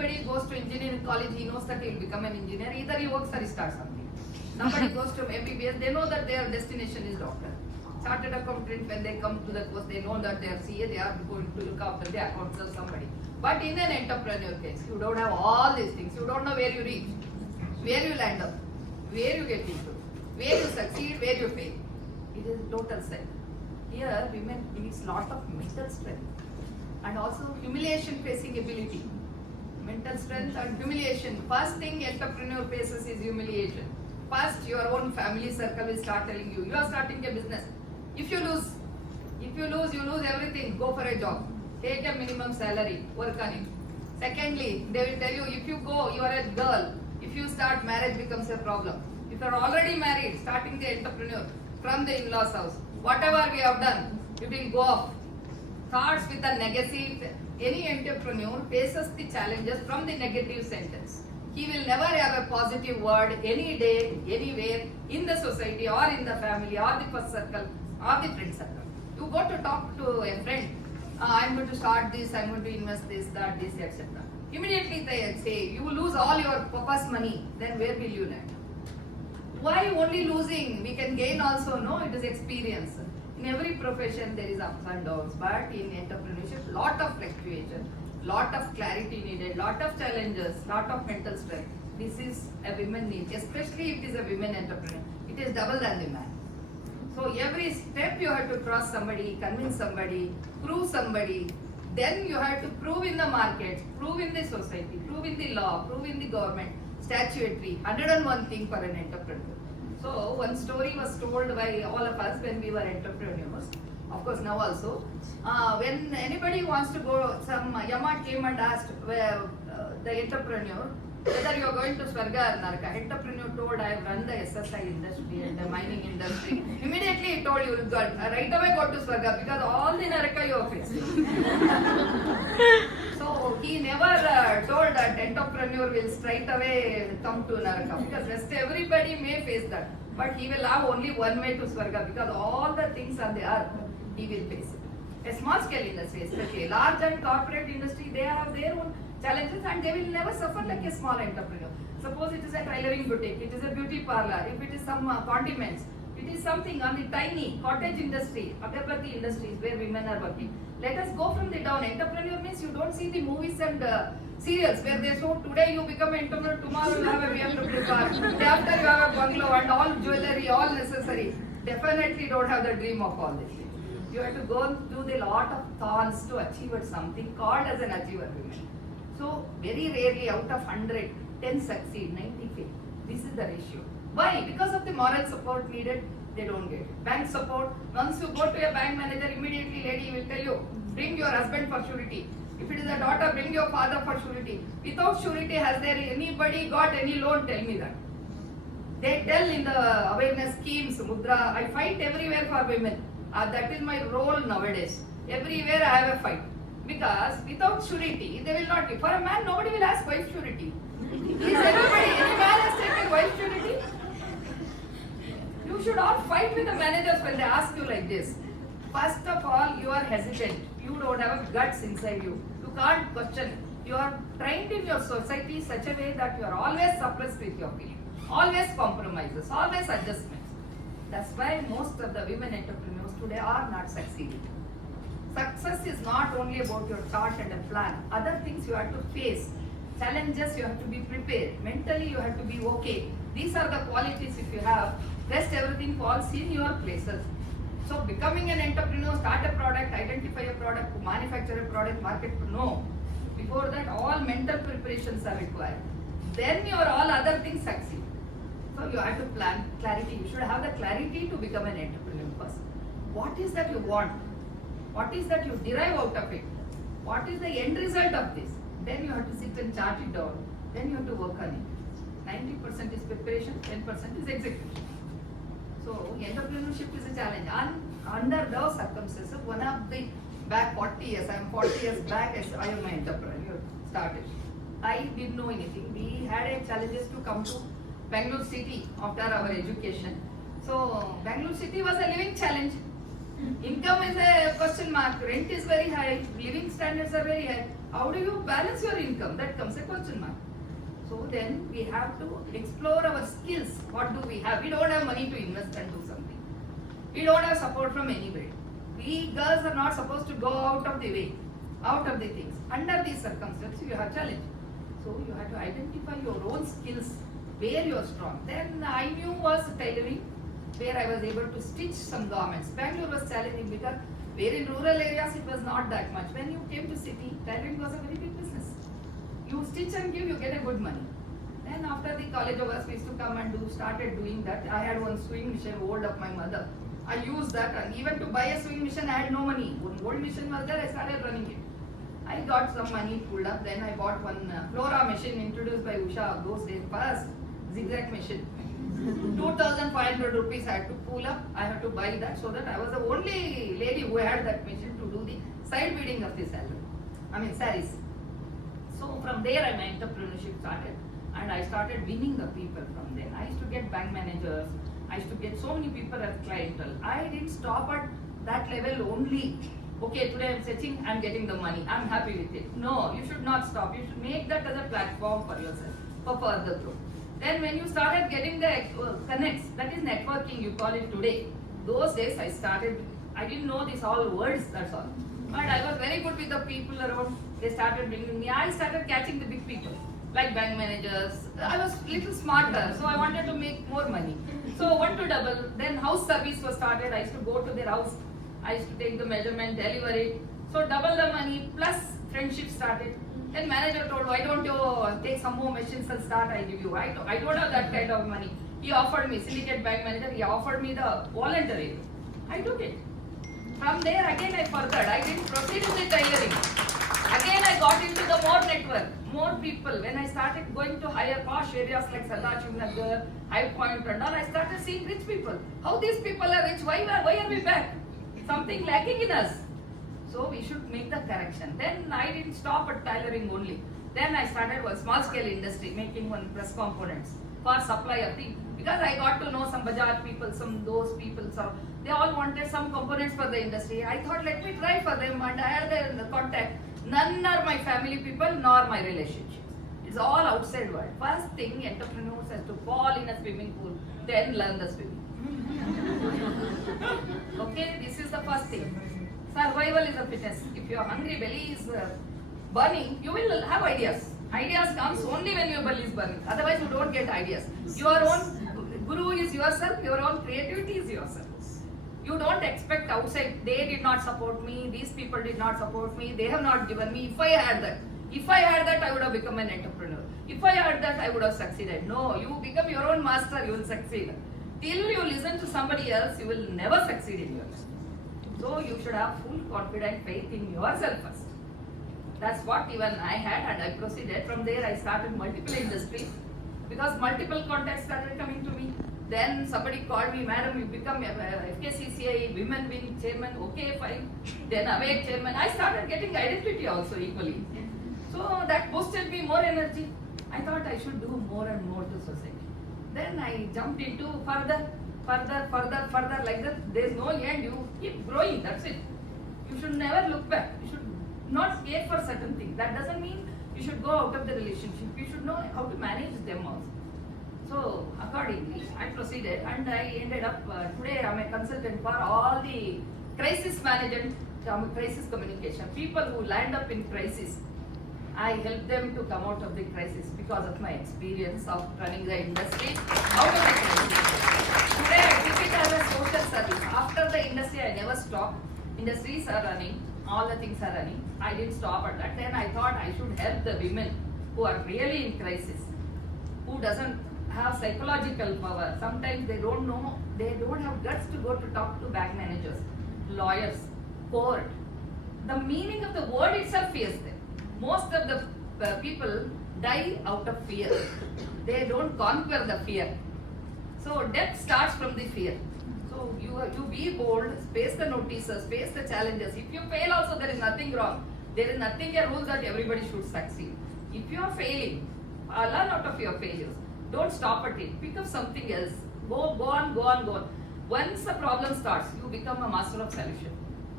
anybody goes to engineering college, he knows that he will become an engineer. Either he works or he starts something. Somebody goes to MBBS, they know that their destination is doctor. Chartered accountant, when they come to the course, they know that they are CA, they are going to look after the accounts of somebody. But in an entrepreneur case, you don't have all these things. You don't know where you reach, where you land up, where you get into, where you succeed, where you fail. It is total set. Here, women needs lot of mental strength and also humiliation facing ability. Mental strength and humiliation. First thing entrepreneur faces is humiliation. First, your own family circle will start telling you are starting a business. If you lose, you lose everything. Go for a job. Take a minimum salary. Work on it. Secondly, they will tell you if you go, you are a girl. If you start, marriage becomes a problem. If you are already married, starting the entrepreneur from the in-laws house, whatever we have done, it will go off. Thoughts with a negative. Any entrepreneur faces the challenges from the negative sentence. He will never have a positive word any day, anywhere, in the society or in the family or the first circle or the friend circle. You go to talk to a friend, I'm going to start this, I'm going to invest this, that, this, etc. Immediately they say, you will lose all your papa's money, then where will you land? Why only losing? We can gain also, no? It is experience. In every profession there is ups and downs, but in entrepreneurship, lot of fluctuation, lot of clarity needed, lot of challenges, lot of mental strength. This is a women need, especially if it is a women entrepreneur. It is double than the man. So every step you have to cross somebody, convince somebody, prove somebody. Then you have to prove in the market, prove in the society, prove in the law, prove in the government, statutory, 101 thing for an entrepreneur. So one story was told by all of us when we were entrepreneurs. Of course now also. When anybody wants to go, some Yama came and asked the entrepreneur whether you are going to Swarga or Naraka. Entrepreneur told, I have run the SSI industry and the mining industry. Immediately he told you, right away go to Swarga because all the Naraka you have faced. So he never told that entrepreneur will straight away come to Naraka because rest everybody may face that. But he will have only one way to Swarga because all the things on the earth he will face it. A small scale industry, especially large and corporate industry, they have their own challenges and they will never suffer like a small entrepreneur. Suppose it is a tailoring boutique, it is a beauty parlor, if it is some condiments, it is something on the tiny cottage industry, agarbatti industries where women are working. Let us go from the down. Entrepreneur means you don't see the movies and serials where they show today you become an entrepreneur, tomorrow you have a BMW car, day after you have a bungalow and all jewelry, all necessary. Definitely don't have the dream of all this. You have to go through the lot of thorns to achieve something called as an achiever women. So very rarely out of 100, 10 succeed, 90 fail. This is the ratio. Why? Because of the moral support needed, they don't get it. Bank support, once you go to a bank manager, immediately lady will tell you, bring your husband for surety. If it is a daughter, bring your father for surety. Without surety, has there anybody got any loan? Tell me that. They tell in the awareness schemes, Mudra, I fight everywhere for women. That is my role nowadays. Everywhere I have a fight. Because without surety, they will not give. For a man, nobody will ask wife surety. Is anybody, any man has taken wife surety? You should all fight with the managers when they ask you like this. First of all, you are hesitant. You don't have a guts inside you. You can't question. You are trained in your society such a way that you are always suppressed with your feeling. Always compromises, always adjustments. That's why most of the women entrepreneurs today are not succeeding. Success is not only about your chart and a plan. Other things you have to face. Challenges you have to be prepared. Mentally you have to be okay. These are the qualities if you have. Rest everything falls in your places. So becoming an entrepreneur, start a product, identify a product, manufacture a product, market, no. Before that all mental preparations are required. Then your all other things succeed. So you have to plan clarity. You should have the clarity to become an entrepreneur first. What is that you want? What is that you derive out of it? What is the end result of this? Then you have to sit and chart it down. Then you have to work on it. 90% is preparation, 10% is execution. So entrepreneurship is a challenge. Under those circumstances, one of the back 40 years, I am 40 years back as I am an entrepreneur, started. I didn't know anything. We had a challenges to come to Bangalore city after our education. So Bangalore city was a living challenge. Income is a question mark, rent is very high, living standards are very high. How do you balance your income? That comes a question mark. So then we have to explore our skills. What do we have? We don't have money to invest and do something. We don't have support from anybody. We girls are not supposed to go out of the way, out of the things. Under these circumstances, you have challenge. So you have to identify your own skills, where you are strong. Then I knew was tailoring, where I was able to stitch some garments. Bangalore was challenging because where in rural areas it was not that much. When you came to city, tailoring was a very big business. You stitch and give, you get a good money. Then after the college hours, we used to come and started doing that. I had one sewing machine, old of my mother. I used that, and even to buy a sewing machine, I had no money. One old machine was there, I started running it. I got some money pulled up. Then I bought one Flora machine introduced by Usha those days. First zigzag machine. 2,500 rupees I had to pull up. I had to buy that so that I was the only lady who had that machine to do the side beading of the saris. So from there my entrepreneurship started, and I started winning the people from there. I used to get bank managers. I used to get so many people as clientele. I didn't stop at that level only. Okay, today I'm setting, I'm getting the money, I'm happy with it. No, you should not stop. You should make that as a platform for yourself for further growth. Then when you started getting the connects, that is networking, you call it today. Those days I didn't know these all words, that's all. But I was very good with the people around. They started bringing me. I started catching the big people, like bank managers. I was little smarter, so I wanted to make more money. So 1 to double. Then house service was started. I used to go to their house. I used to take the measurement, deliver it. So double the money plus friendship started. Then manager told, why don't you take some more machines and start, I give you. I don't have that kind of money. He offered me, syndicate bank manager, he offered me the voluntary. I took it. From there again I furthered. I didn't proceed with the tailoring. Again I got into the more network, more people. When I started going to higher posh areas like Sadashivnagar, High Point and all, I started seeing rich people. How these people are rich? Why are we back? Something lacking in us. So we should make the correction. Then I didn't stop at tailoring only. Then I started a small scale industry, making one press components for supply of the, because I got to know some Bajaj people, some those people, so they all wanted some components for the industry. I thought let me try for them, and I had the contact. None are my family people nor my relationships. It's all outside world. First thing, entrepreneurs has to fall in a swimming pool, then learn the swimming. Okay, this is the first thing. Survival is a fitness. If your hungry belly is burning, you will have ideas. Ideas comes only when your belly is burning. Otherwise, you don't get ideas. Your own guru is yourself. Your own creativity is yourself. You don't expect outside. They did not support me. These people did not support me. They have not given me. If I had that, I would have become an entrepreneur. If I had that, I would have succeeded. No, you become your own master. You will succeed. Till you listen to somebody else, you will never succeed in your life. So you should have full confident faith in yourself first. That's what even I had, and I proceeded. From there I started multiple industries because multiple contacts started coming to me. Then somebody called me, madam, you become FKCCI Women Wing Chairman, okay fine. Then Awake Chairman. I started getting identity also equally. So that boosted me more energy. I thought I should do more and more to society. Then I jumped into further like that. There's no end. You keep growing. That's it. You should never look back. You should not care for certain things. That doesn't mean you should go out of the relationship. You should know how to manage them also. So accordingly, I proceeded, and I ended up today I'm a consultant for all the crisis management, crisis communication. People who land up in crisis, I help them to come out of the crisis because of my experience of running the industry out of the crisis. Today I took it as a social service. After the industry, I never stopped. Industries are running, all the things are running. I didn't stop at that. Then I thought I should help the women who are really in crisis, who doesn't have psychological power. Sometimes they don't know, they don't have guts to go to talk to bank managers, lawyers, court. The meaning of the word itself fears them. Most of the people die out of fear. They don't conquer the fear. So death starts from the fear. So you be bold, face the notices, face the challenges. If you fail also, there is nothing wrong. There is nothing a rule that everybody should succeed. If you are failing, learn out of your failures. Don't stop at it. Pick up something else. Go on. Once the problem starts, you become a master of solution.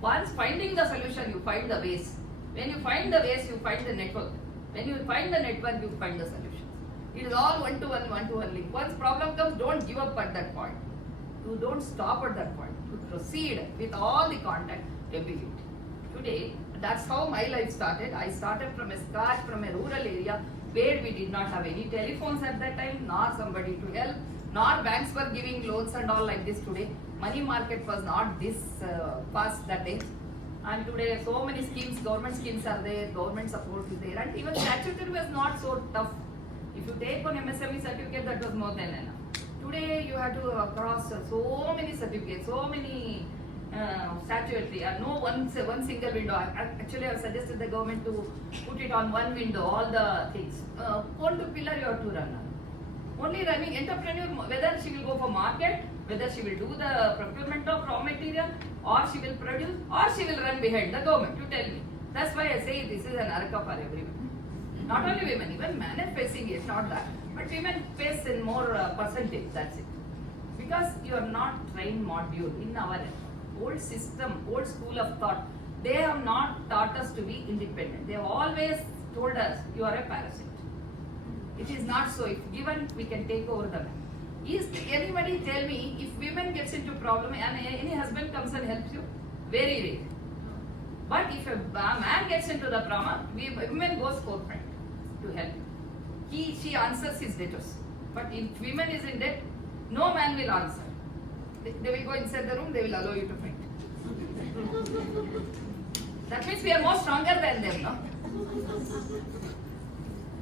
Once finding the solution, you find the ways. When you find the ways, you find the network. When you find the network, you find the solutions. It is all one-to-one link. Once problem comes, don't give up at that point. You don't stop at that point. You proceed with all the contact ability. Today, that's how my life started. I started from a scratch, from a rural area where we did not have any telephones at that time, nor somebody to help, nor banks were giving loans and all like this today. Money market was not this fast that day. And today so many schemes, government schemes are there, government support is there, and even statutory was not so tough. If you take one MSME certificate, that was more than enough. Today you have to cross so many certificates, so many statutory, and no one single window. Actually, I have suggested the government to put it on one window, all the things. Phone to pillar you have to run. Only running entrepreneur, whether she will go for market, whether she will do the procurement of raw material, or she will produce, or she will run behind the government. You tell me. That's why I say this is an araka for everyone. Not only women, even men are facing it, not that. But women face in more percentage, that's it. Because you are not trained module in our old system, old school of thought. They have not taught us to be independent. They have always told us, you are a parasite. It is not so. If given, we can take over the man. Is anybody tell me if women gets into problem and any husband comes and helps you? Very rare. But if a man gets into the problem, women goes forefront to help. She answers his debtors. But if women is in debt, no man will answer. They will go inside the room, they will allow you to fight. That means we are more stronger than them, no?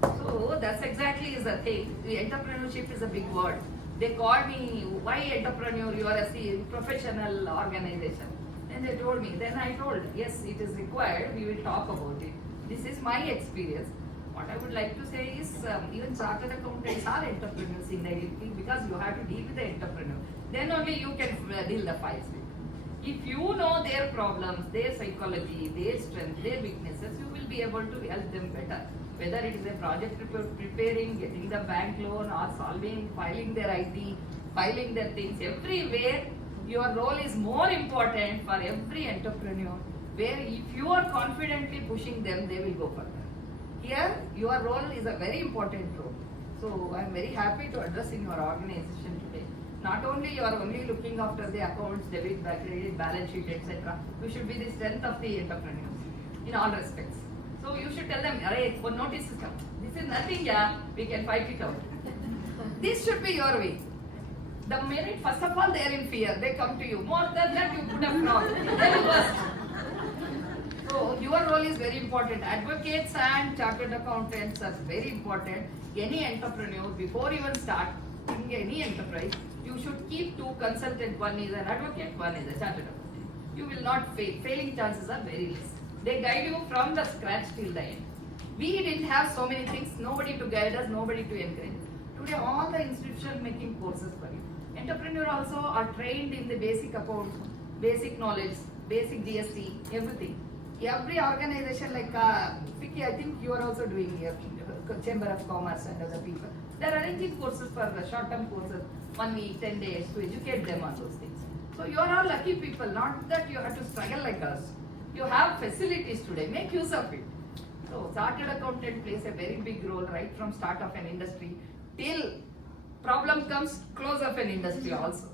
So that's exactly is the thing. The entrepreneurship is a big word. They called me, why entrepreneur? You are a professional organization. And they told me. Then I told, yes, it is required. We will talk about it. This is my experience. What I would like to say is, even chartered accountants are entrepreneurs in the because you have to deal with the entrepreneur. Then only you can deal the files with. If you know their problems, their psychology, their strengths, their weaknesses, you will be able to help them better. Whether it is a project preparing, getting the bank loan, or solving, filing their IT, filing their things, everywhere your role is more important for every entrepreneur. Where if you are confidently pushing them, they will go further. Here, your role is a very important role. So I am very happy to address in your organization today. Not only you are only looking after the accounts, debit, credit, balance sheet, etc. You should be the strength of the entrepreneurs in all respects. So you should tell them, "Arey, one notice system. This is nothing, yeah. We can fight it out." This should be your way. The minute, first of all, they are in fear. They come to you. More than that, you put a fraud. Then you burst. So your role is very important. Advocates and chartered accountants are very important. Any entrepreneur, before even starting any enterprise, you should keep two consultants. One is an advocate, one is a chartered accountant. You will not fail. Failing chances are very less. They guide you from the scratch till the end. We didn't have so many things, nobody to guide us, nobody to encourage. Today, all the institutions making courses for you. Entrepreneurs also are trained in the basic accounts, basic knowledge, basic GST, everything. Every organization like Vicky, I think you are also doing here, Chamber of Commerce and other people. They are arranging courses for the short-term courses, 1 week, 10 days, to educate them on those things. So you are all lucky people, not that you have to struggle like us. You have facilities today, make use of it. So chartered accountant plays a very big role right from start of an industry till problem comes close of an industry also.